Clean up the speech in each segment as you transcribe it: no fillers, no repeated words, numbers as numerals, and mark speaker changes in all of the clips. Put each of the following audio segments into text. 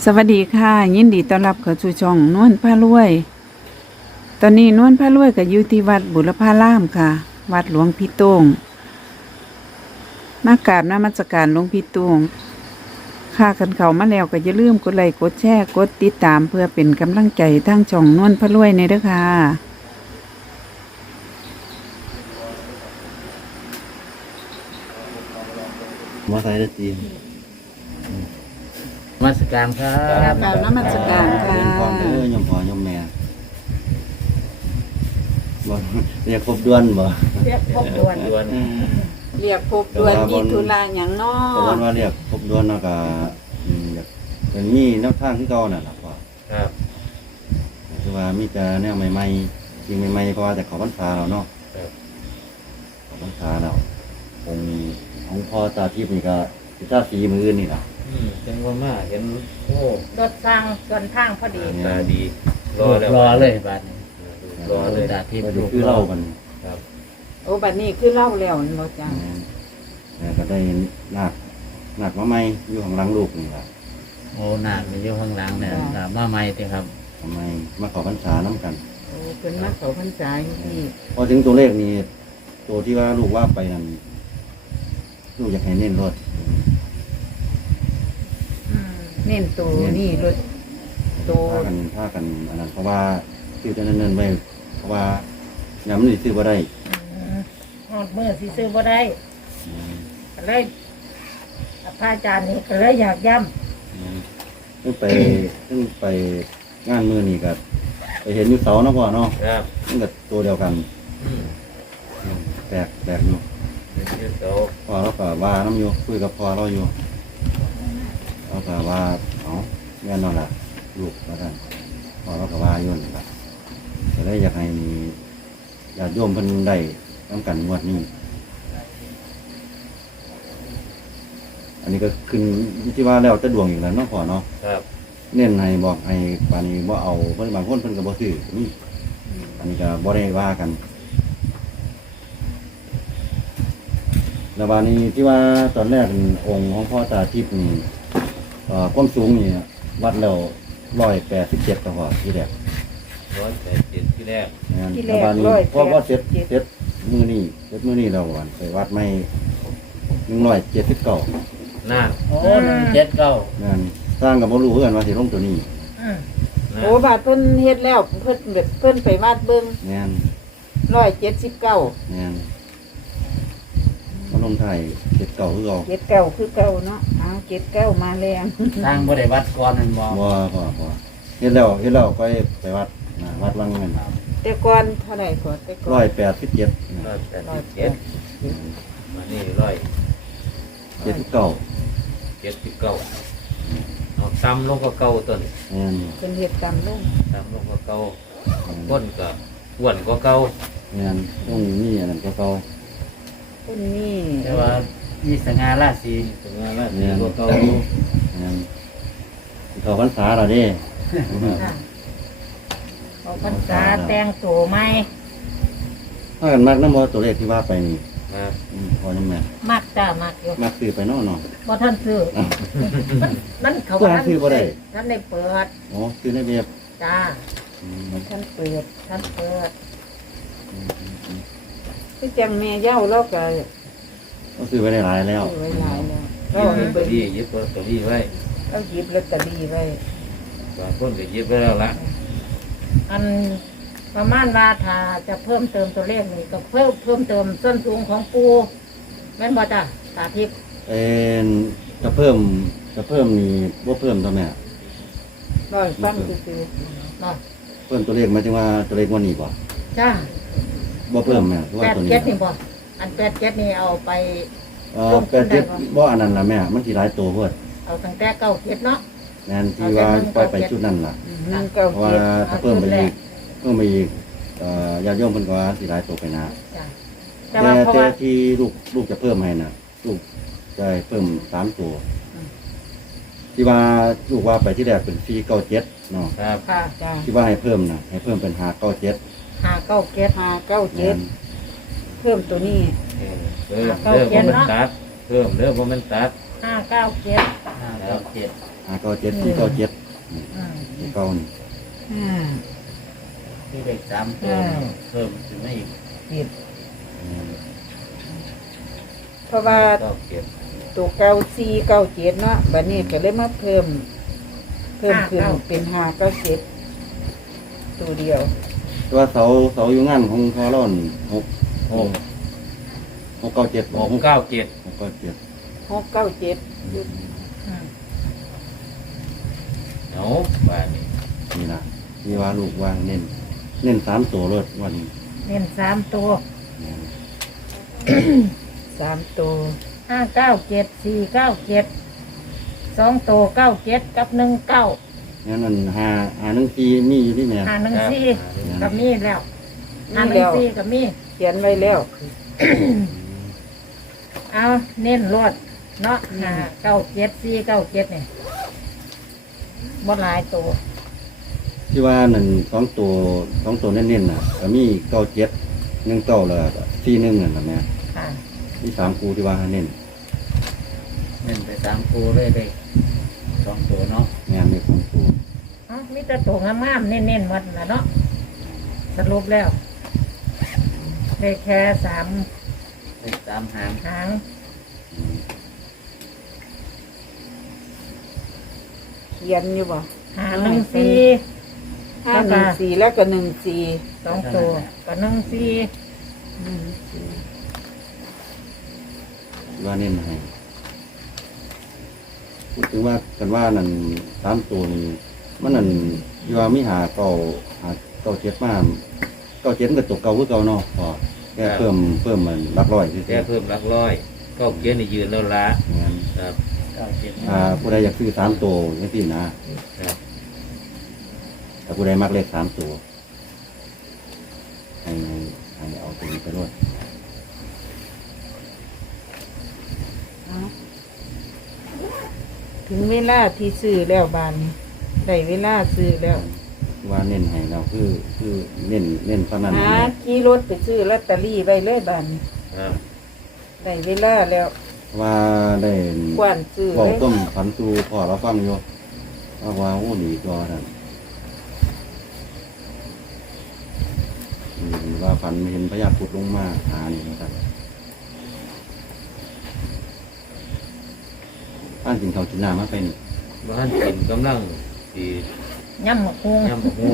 Speaker 1: สวัสดีค่ะยินดีต้อนรับเข้าสู่ช่องนวลพารวยตอนนี้นวลพารวยก็อยู่ที่วัดบุรพารามค่ะวัดหลวงพี่โต้งมากราบนมัสการหลวงพี่โต้งค่ะกันเข้ามาแล้วก็อย่าลืมกดไลค์กดแชร์กดติดตามเพื่อเป็นกำลังใจทางช่องนวลพารวยในเด้อค่ะ
Speaker 2: มาใส่ได้ตีน
Speaker 3: นมัสการครั
Speaker 1: กราบนมัสการค่ะ
Speaker 2: ก่อนเด้อยมพ่อยมแม่บ่เรียกครบด้วนบ่
Speaker 4: เรียกพบด่วน
Speaker 3: ด่วน
Speaker 1: เรียกพบด่วนมีธุระหยังน้อ
Speaker 2: แต่ว่าว่าเรียกครบด้วนเนาะก็อยากเป็นมีแนวทางที่เก่านั่นล่ะพ่อ
Speaker 3: ครับ
Speaker 2: คือว่ามีแต่แนวใหม่ๆสิ่งใหม่ๆเพราะว่าแต่เขอพรรษาแล้วเนาะ
Speaker 3: ครับ
Speaker 2: เขอพรรษาแล้วองค์ของพ่อตาทิพย์นี่ก็สิตาสีมืออื่นนี่ล่ะ
Speaker 3: จังว่ามาเห็นโอ้
Speaker 4: รถสร้างส่วนทางพอดี
Speaker 3: ตาดีรอแล้ว
Speaker 5: รอเลยบาดนี้
Speaker 3: รอเลย
Speaker 5: ตาทิพย์
Speaker 2: ก็ดูคือเล่ากัน
Speaker 3: ครับ
Speaker 1: โอ้บัดนี้คือเล่าแล้วนั่นบ่จ้ะ
Speaker 2: แล้วก็ได้นาคมาใหม่อยู่ข้างหลังลูกนี่ล่ะ
Speaker 5: โอ้หนักมีอยู่ข้างหลังเนี่ยตามมาใหม่ติครับ
Speaker 2: ทำไมมาขอพรรษาน้ำกัน
Speaker 1: โอ้เพิ่นมาเข้าพรรษาอยู่ที่
Speaker 2: พอถึงตัวเลขนี้ตัวที่ว่าลูกว่าไปนั่นลูกอยากให้เน้นรถ
Speaker 1: เน้นตัวนี่รถตัว
Speaker 2: ผ้ากันอันนั้นเพราะว่าซื้อจะเนิ่นๆไว้เพราะว่าย้ำนี่ซื้อบ่ได้
Speaker 4: หอดมือสิซื้อบ่ได้ก็เลยพระอาจารย์นี่ก็เลยอยากย้
Speaker 2: ซึ่งไปงานมือนี่ก็ไปเห็นอยู่เสาเนาะพ่อเนาะ
Speaker 3: ครับ
Speaker 2: มันก็ตัวเดียวกัน
Speaker 3: อืม
Speaker 2: แปลกอยู่
Speaker 3: เห็นอยู่โต
Speaker 2: พ่อเราก็ว่าน้ำอยู่คุยกับพ่อเราอยู่เราก็ว่าเอาแม่นอนล่ะลูกแล้วกันพ่อเราก็ว่าอยู่นี่ล่ะก็เลยอยากให้ญาติโยมเพิ่นได้นำกันงวดนี้อันนี้ก็ขึ้นที่ว่าแล้วแต่ดวงอีกแล้วเนาะพ่อเนาะ
Speaker 3: ครับ
Speaker 2: เน้นให้บอกให้ปานนี้บ่เอาเพิ่นบางคนเพิ่นก็บ่ซื้อนี่อันนี้ก็บ่ได้ว่ากันแล้วบาดนี้ที่ว่าตอนแรกองค์ของพ่อตาทิพย์นี่ความสูงนี่วัดแล้ว187ก็พอที่แรก
Speaker 3: 187ที่แรก
Speaker 2: งั้นแล้วบาดนี้พอเสร็จมื้อนี้แล้ววันไปวัดไม่179
Speaker 3: น่า
Speaker 5: โอ้179
Speaker 2: นั่นสร้างก็บ่รู้คือกันว่าสิลงตัวนี้
Speaker 4: ำอืม
Speaker 3: น่า
Speaker 1: โอ้บาดเพิ่นเฮ็ดแล้วเพิ่นไปวาดเบิ่ง
Speaker 2: แม่น
Speaker 1: 179
Speaker 2: แม่นมาลงไทย79คือเก่า
Speaker 1: 79คือเก่าเนาะเอา79มาแรง
Speaker 5: สร้างบ่ได้วัดก่อนนั่นบ่
Speaker 2: บ่เฮ็ดแล้วก็ไปวัดนะวัดวังเงิน
Speaker 1: แต่ก่อนเท่าไหร่ก่อนแต่ก่อน
Speaker 2: 187
Speaker 3: 187มานี่
Speaker 2: 79
Speaker 3: 179เอาซ้ำลงก็เก่าต้น
Speaker 2: แม่น
Speaker 1: เพิ่นเฮ็ดตามลง
Speaker 3: ซ้ำลงก็เก่าก้นก็อ้วนก็เก่า
Speaker 2: แม่นต้องมีอันนั้นก็เก่า
Speaker 1: เพิ่นนี่
Speaker 5: แต่ว่ามีสง่าราศี
Speaker 3: ถึงว่าละสีก็เก่า
Speaker 2: แม่นสิเข้าพรรษาแล้วเด้
Speaker 4: ค่ะเอาพรรษาแต่งตัวไหม
Speaker 2: ถ้ากันมักนำบ่ตัวเลขที่ว่าไปนี่
Speaker 3: ครับ
Speaker 2: พอยังแม่
Speaker 4: มักจ้ามักอยู่
Speaker 2: มักซื้อไปเนาะ
Speaker 4: บ่ท่านซื้อมันเขา
Speaker 2: บ่ทันซื้อบ่ได้
Speaker 4: ท่านได้เปิด
Speaker 2: โอ้ซื้อในเว็บ
Speaker 4: จ้า
Speaker 1: ท่านเปิด
Speaker 4: ท่านเปิด
Speaker 1: คือจังแม่เย้าเราก็
Speaker 2: ก็ซื้อไปได้หลายแล้ว
Speaker 1: ซื้อไว้หลายแล้ว
Speaker 3: ยิ
Speaker 1: เรา
Speaker 3: บ
Speaker 1: ให้
Speaker 3: ลอตเต
Speaker 1: เบิ่
Speaker 3: อง รี่ยิบลอตเตอรี่ไว้
Speaker 1: เราหยิบลอตเตอรี่ไว้
Speaker 3: บางคนก็ยิบไว้แล้วละ
Speaker 4: อันประมาณว่าถ้าจะเพิ่มเติมตัวเลขนี่ก็เพิ่มเติมส้นสูงของปูแม่นบ่จ้าตาทิพย์
Speaker 2: จะเพิ่มนี่บ่เพิ่มตัวแม่
Speaker 1: ร้อยฟังซื่อ
Speaker 4: เนาะ
Speaker 2: เพิ่มตัวเลขหมายถึงว่าตัวเลขวันนี้บ่
Speaker 4: จ้า
Speaker 2: บ่เพิ่มแม่คือว่า
Speaker 4: แปด
Speaker 2: ตัวนี้
Speaker 4: เจ็ดนี่บ่อัน87นี่เอาไป
Speaker 2: 87บ่อันนั้นล่ะแม่มันสิหลายตัวเพิ่น
Speaker 4: เอาตั้งแต่เก้าเจ็ดเนาะ
Speaker 2: แม่นที่ว่าปล่อยไปชุดนั้นล่ะ
Speaker 1: ๆ1 9
Speaker 2: เพราะว่า
Speaker 1: 7
Speaker 2: ถ้าเพิ่มไปอีกญาติโยมเพิ่นก็ว่าสิหลายตัวไปนะ
Speaker 4: จ้ะ
Speaker 2: แต่
Speaker 4: แต่ว่าเพราะว่า
Speaker 2: ที่ลูกจะเพิ่มให้น่ะลูกจะให้เพิ่ม3ตัว ที่ว่าลูกว่าไปที่แรกเป็น497เนาะ
Speaker 3: ครับ
Speaker 4: ค่ะ
Speaker 1: จ้า
Speaker 2: ที่ว่าให้เพิ่มน่ะให้เพิ่มเป็น597
Speaker 4: หาเก้าเจ็ด
Speaker 1: 597เพิ่มตัวนี้
Speaker 3: เพิ่มเริ่มบ่มันตัดเพิ่มเริ่มบ่มันตัด
Speaker 4: ค 597
Speaker 5: 597
Speaker 2: 597 497
Speaker 4: อืม
Speaker 2: ที่เก่านี่
Speaker 5: ที่เลข3ตัวเพิ่มขึ้นมาอีก
Speaker 1: ผิด
Speaker 2: อืม
Speaker 1: เพราะว่า
Speaker 3: 97
Speaker 1: ตัวเก้าสี่เก้าเจ็ดเนาะบัดนี้ก็เลยมาเพิ่มขึ้นเป็น597ตัวเดียว
Speaker 2: แต่ว่าเสาอยู่งานของพอเรานี่697
Speaker 3: 697
Speaker 2: 697
Speaker 1: 697
Speaker 4: อืม
Speaker 3: เอาบ้านนี้
Speaker 2: นี่นะมีว่าลูกวางเน้น3ตัวเลยวันนี้
Speaker 4: เน้น3ตัว
Speaker 1: 3ตัว
Speaker 4: 597 497 2ตัว97กับ19
Speaker 2: งั้นมันหาหนึ่งทีมีอยู่ที่แม่
Speaker 4: 514ก็มีแล้ว
Speaker 1: นี่แล้ว
Speaker 4: 514ก็มี
Speaker 1: เขียนไว้แล้ว
Speaker 4: เอาเน้นรวดเนาะ597 497นี่บ่หลายตัว
Speaker 2: ที่ว่านั่น2ตัวเน้นๆน่ะก็มี97 19แล้วก็41นั่นล่ะแม่
Speaker 4: ค่ะ
Speaker 2: มี3คู่ที่ว่าเน้น
Speaker 5: เน้นไป3คู่เลยเลข2ตัวเนาะ
Speaker 2: แม่มี2คู่
Speaker 4: เอ้ามีแต่ตัวงามๆเน้นๆหมดน่ะเนาะสรุปแล้วได้แค่3
Speaker 5: เลข3หาง
Speaker 4: หาง
Speaker 2: อืม
Speaker 1: เขียนอยู่บ่
Speaker 4: 514
Speaker 1: 514แล้วก็14
Speaker 4: 2ตัวก็14
Speaker 2: ที่ว่าเน้นให้พูดถึงว่ากันว่านั่น3ตัวนี่มันนั่นที่ว่ามีหา97มา97มันก็ตกเก่าคือเก่าเนาะพอแค่เพิ่มมันหลักร้อยซื่
Speaker 3: แค่
Speaker 2: อ
Speaker 3: เพิ่มหลักร้อย97นี่ยืนแล้วละ
Speaker 2: ๆงั้น
Speaker 3: ครับ
Speaker 5: 97
Speaker 2: ผู้ใดอยากซื้อ3ตัวจังซี่นะครับ แต่ผู้ใดมักเลข3ตัวให้เอาตัวนี้ไปรวด
Speaker 1: ถึงเวลาที่ซื้อแล้วบานนี้ได้เวลาซื้อแล้ว
Speaker 2: ว่าเน้นให้เราคือเน้นเท่านั้น
Speaker 1: หาขี่รถไปซื้อลอตเตอรี่ไว้เลยบานนี้
Speaker 3: ครับ
Speaker 1: ได้เวลาแล้ว
Speaker 2: ว่าได้
Speaker 1: กวนซื้อ
Speaker 2: บอก
Speaker 1: เลย
Speaker 2: ต้มฝันตูพ่อเราฟังอยู่ว่าโอ้ดีตัวนั่นนี่ว่าฝันเห็นพญาพุทธลงมาหานี่นะครับบ้านกินข้าวกินน้ำมาไปนี่
Speaker 3: บ้านกินกำลังสิ
Speaker 4: ย่ำหมกฮง
Speaker 3: ย่ำบักฮู้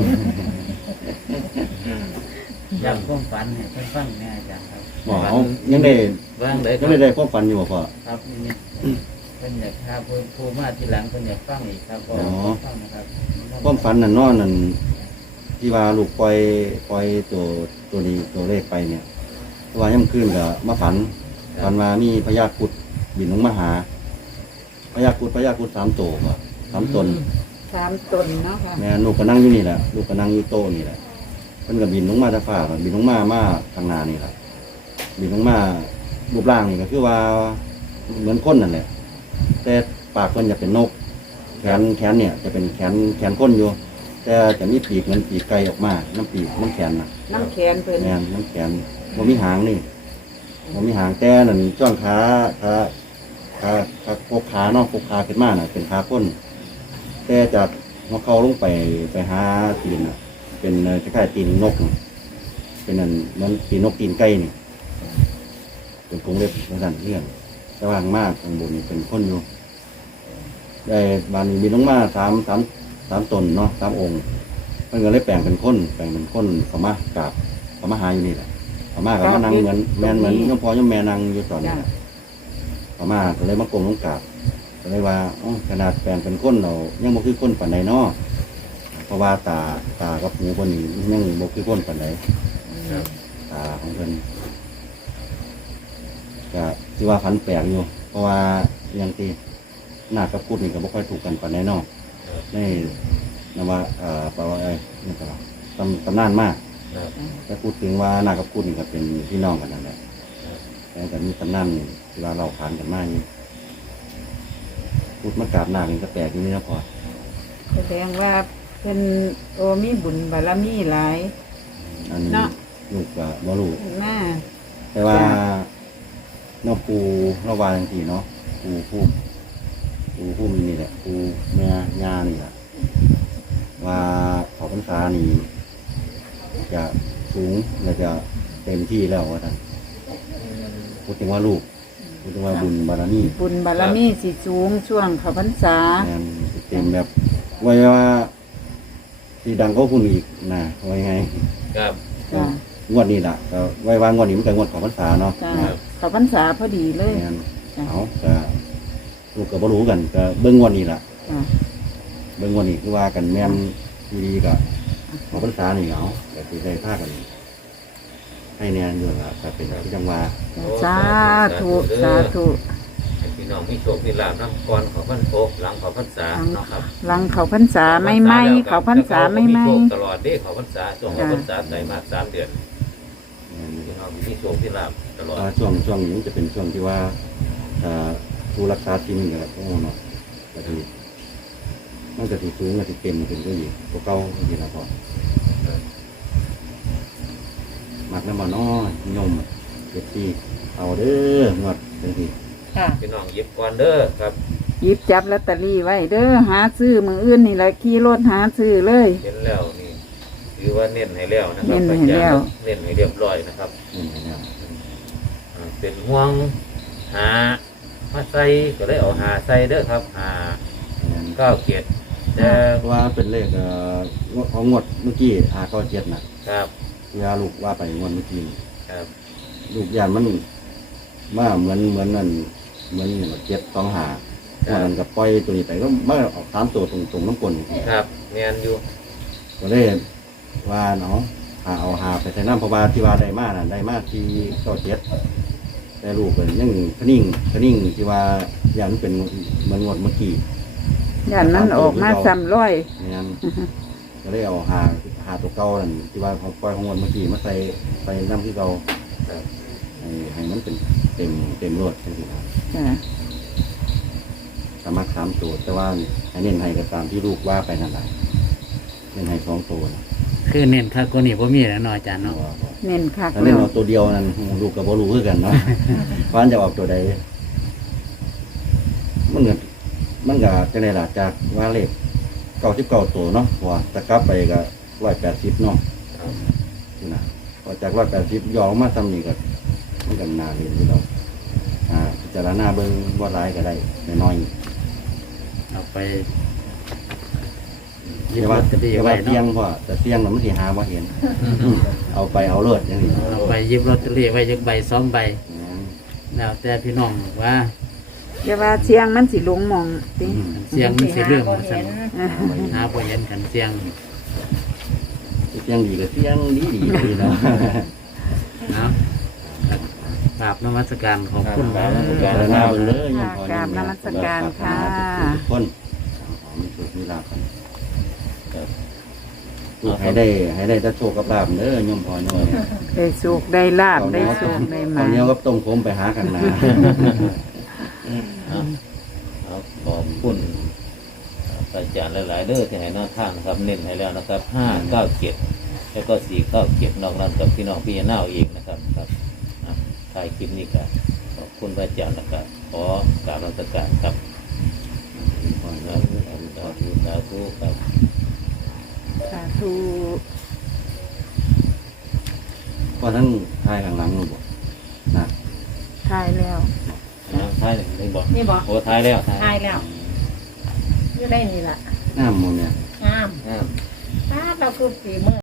Speaker 5: ย้ำความฝันให้เพิ่นฟังแม่อาจารย์ครับ
Speaker 2: บอกเอายังได้
Speaker 3: บ้างเลย
Speaker 2: ยังได้ความฝันอยู่บ่พ่อ
Speaker 5: ครับนี่เพิ่นอยากหาผู้มาทีหลังเพิ่นอยากฟังอีกครับก็ฟังนะครับ
Speaker 2: ความฝันนั่นเนอนนั่นที่ว่าลูกปล่อยตัวนี้ตัวเลขไปเนี่ยว่าย่ำคืนกับมาฝันว่ามีพญาพุทธบินลงมาหาพญาพุทธ3 ตัวบ่3 ตน
Speaker 1: 3 ตนเนาะค่ะ
Speaker 2: แม่ลูกก็นั่งอยู่นี่แหละลูกก็นั่งอยู่โต๊ะนี่แหละเพิ่นก็บินลงมาจากฟ้าบินลงมาทางหน้านี่แหละบินลงมารูปร่างนี่ก็คือว่าเหมือนคนนั่นแหละแต่ปากเพิ่นจะเป็นนกแขนเนี่ยจะเป็นแขนก้นอยู่แต่จะมีปีกเหมือนปีกไก่ออกมาน้ำปีกน้ำแขนน่ะ
Speaker 1: น้ำแขนเพิ่น
Speaker 2: แม่นน้ำแขนบ่มีหางนี่บ่มีหางแต่นั่นจ้องขาพกขาเนาะพกขาขึ้นมาน่ะเป็นขาก้นแต่จากหัวเข่าลงไปหาตีนน่ะเป็นคล้ายๆตีนนกน่ะเป็นนั่นเหมือนตีนนกตีนไก่นี่เป็นกรงเล็บเหมือนกันเรื่องแต่ว่างมากข้างบนนี่เป็นคนอยู่ได้บานนี้มีลงมา3 ตนเนาะ3 องค์มันก็เลยแปลงเป็นคนเขามากราบเขามาหาอยู่นี่แหละเขามากับมานั่งเหมือนย่อมพ่อย่อมแม่นั่งอยู่ตอนนี้แหละเขามาก็เลยมากลมลงกราบก็เลยว่าอ๋อขนาดแปลงเป็นคนเรายังบ่คือคนปานใดเนาะเพราะว่าตากับหูคนนี้ยังบ่คือคนปานใดตาของเพิ่นก็ที่ว่าพันแปลกอยู่ เพราะว่าอย่างที่หน้ากับพุทธนี่ก็บ่ค่อยถูกกันปานใดเนาะในนว่าแปลว่านี่ก็ตำนานมาก
Speaker 3: ครับ
Speaker 2: แต่พูดถึงว่านากับคุณนี่ก็เป็นพี่น้องกันนั่นแหละแต่มีตำนานที่ว่าเราผ่านกันมากนี่พูดมากราบหน้านี่ก็แปลกอยู่นี่นะพอ
Speaker 1: แสดงว่าเพิ่นมีบุญบารมีหลาย
Speaker 2: อันนี้
Speaker 1: เนาะ
Speaker 2: ลูกก็บ่รู้
Speaker 1: เพิ่นมา
Speaker 2: แต่ว่าน้องปูเราวาจังซี่เนาะปูปูพุ่มนี่แหละปูแม่ย่านี่แหละว่าขอพรรษานี่จะสูงและจะเต็มที่แล้วว่าท่านพูดถึงว่าลูกพูดถึงว่าบุญบารมี
Speaker 1: บุญบารมีสิสูงช่วงเข้าพรรษา
Speaker 2: แม่นสิเต็มแบบไว้ว่าสีดังก็พุ่นอีกนะไว้ไง
Speaker 3: ครับ
Speaker 1: จ้ะ
Speaker 2: งวดนี้ล่ะก็ไว้วางงวดนี้มันก็งวดของพรรษาเนาะ
Speaker 1: จ้ะเข้าพรรษาพอดีเลย
Speaker 2: แม่น
Speaker 1: จ้ะ
Speaker 2: เอาก็ลูกก็บ่รู้กันก็เบิ่งงวดนี้ล่ะ
Speaker 1: จ้ะ
Speaker 2: เบิ่งงวดนี้คือว่ากันแม่นดีๆก็ของพรรษานี่เอาก็สิได้พากัน ให้แน่นอยู่ล่ะก็เป็นที่จังว่า
Speaker 1: สาธุสาธุ
Speaker 3: ให้พี่น้องมีโชคมีลาภนำก่อนเขอพรรษาหลังเขอพรรษาเนาะครับ
Speaker 1: หลังเข้าพรรษาไม่ไหมเข้าพรรษาไม่ไหม
Speaker 3: โชคตลอดเด้เขอพรรษาช่วงเขอพรรษาไตรมาส3 เดือนพี่น้องมีโชคมีลาภตลอด
Speaker 2: ช่วงนี้จะเป็นช่วงที่ว่าผู้รักษาทีมเนี่ยก็เนาะก็คือมันจะสูงก็จะเต็มเป็นตัวอีกตัวเก่าที่เราพอมักน้ำมันน้อยยมเจ็ดที่เอาเด้องวดเป็นที่
Speaker 4: ค่ะ
Speaker 3: พี่น้องหยิบก่อนเด้อครับ
Speaker 1: หยิบจับลอตเตอรี่ไว้เด้อหาซื้อมืออื่นนี่แหละขี่รถหาซื้อเลย
Speaker 3: เห็นแล้วนี่ถือว่าเน้นให้แล้วนะครับ
Speaker 1: เน้นให้แล้ว
Speaker 3: เน้นให้เรียบร้อยนะครับ
Speaker 2: นี่นะครับ
Speaker 3: เป็นห่วงหามาใส่ก็เลยเอาหาใส่เด้อครับหา97แต่
Speaker 2: ว่าเป็นเลขของงวดเมื่อกี้597น่ะ
Speaker 3: ครับ
Speaker 2: เวลาลูกว่าไปงวดเมื่อกี้
Speaker 3: ครับ
Speaker 2: ลูกยานมันมาเหมือนนั่นเหมือน725มันกับปล่อยตัวนี้ไปก็มาออก3ตัวตรงน้ำกลน
Speaker 3: ครับเนียนอยู่
Speaker 2: ก็เลยว่าเนาะเอาหาไปใส่น้ำเพราะว่าที่ว่าได้มาน่ะได้มาที่97แต่ลูกเป็นยังคนิ่งที่ว่าอย่างนั้นเป็นเหมือนงวดเมื่อกี้
Speaker 1: ย่านนั้นออกมา300
Speaker 2: เนี่ยก็เลยเอาหาตัวเก่านั่นที่ว่าเขาปล่อยของงวดเมื่อกี้มาใส่น้ำที่เรา
Speaker 3: ครับ
Speaker 2: ให้มันเป็นเต็มรถใช่ไหมครับ
Speaker 1: จ้ะ
Speaker 2: สามารถ3 ตัวแต่ว่าให้เน้นให้ก็ตามที่ลูกว่าไปนั่นแหละเน้นให้2 ตัวนะ
Speaker 5: คือเน้นค่าคนนี้บ่มีแล้วเนาะอาจารย์เนาะ
Speaker 1: เน้นคัก
Speaker 2: ถ้า
Speaker 1: แล้
Speaker 2: เล่น
Speaker 1: ว
Speaker 2: เอาตัวเดียวนั่นลูกกับบ่รู้คือกันเนาะ ว่าจะออกตัวใดมันก็จะได้ล่ะจากว่าเลข99ตัวเนาะว่าจะกลับไปก็180เนาะ
Speaker 3: ครับ
Speaker 2: นี่นะพอจาก180ย่อมาซ้ำนี่ก็มันก็น่าเรียนอยู่ดอกพิจารณาเบิ่งบ่หลายก็ได้น้อย
Speaker 5: เอาไป
Speaker 2: ๆ
Speaker 5: ยึด
Speaker 2: แต่
Speaker 5: ล
Speaker 2: ว่า
Speaker 5: อตเตอรี่
Speaker 2: แต่
Speaker 5: ไว้
Speaker 2: ว่าเตียง
Speaker 5: เนาะ
Speaker 2: พอแต่เตียงน่ะมันสิหาบ่เห็น เอาไปเอาเลิศอย่างนี้
Speaker 5: เอาไปยึดลอตเตอรี่ไว้จักใบ2 ใบแล้วแต่พี่น้องว่า
Speaker 1: อย่าว่าเชียงมันสิลงหมองติ
Speaker 5: เสียงมันสิเรื่อง
Speaker 4: บ่
Speaker 5: ว่าซั่
Speaker 4: เห็
Speaker 5: น
Speaker 4: น
Speaker 5: หาบ่เห็นกันเสียง
Speaker 2: เตียงดีก็เตียงดีเลยเนาะ
Speaker 5: เนาะกราบนมัสการขอบคุณ
Speaker 3: ครับ
Speaker 2: พิจารณาเบิ่งเลยยังพอ
Speaker 1: ค่ะกราบนมัสการค่ะ
Speaker 2: ทุกคนมีโชคมีลาภกันลูกให้ได้แต่โชคกับลาภเด้อยมพอยมเนี่ย
Speaker 1: ได้สุขได้ลาบได้สุขได้ห
Speaker 2: ตอ
Speaker 1: มาน
Speaker 2: นี้ก็ต้มโคมไปหากันนะ
Speaker 3: เอาขอบคุณอาจารย์หลายๆเด้อที่ให้แนวทางนะครับเน้นให้แล้วนะครับ597แล้วก็497นอกนั้นกับพี่น้องพี่น้าอีกนะครับครับถ่ายคลิปนี้ก็ขอบคุณพระอาจารย์นะครับขอกราบนมัสการครับสาธุครับ
Speaker 1: สาธุ
Speaker 2: ก็ทั้งทายข้างหลังนู่นบ่นะ
Speaker 1: ทายแล้ว
Speaker 3: ท้ายหนึ่งบอก
Speaker 4: นี่บอก
Speaker 3: โอ้ท้ายแล้ว
Speaker 4: ทายแล้วอยู่ได้นี่ล่ะ
Speaker 2: น้ำมันเนี่ย
Speaker 4: งาม
Speaker 3: อ่า
Speaker 4: ถ้าเราคือฝีมือ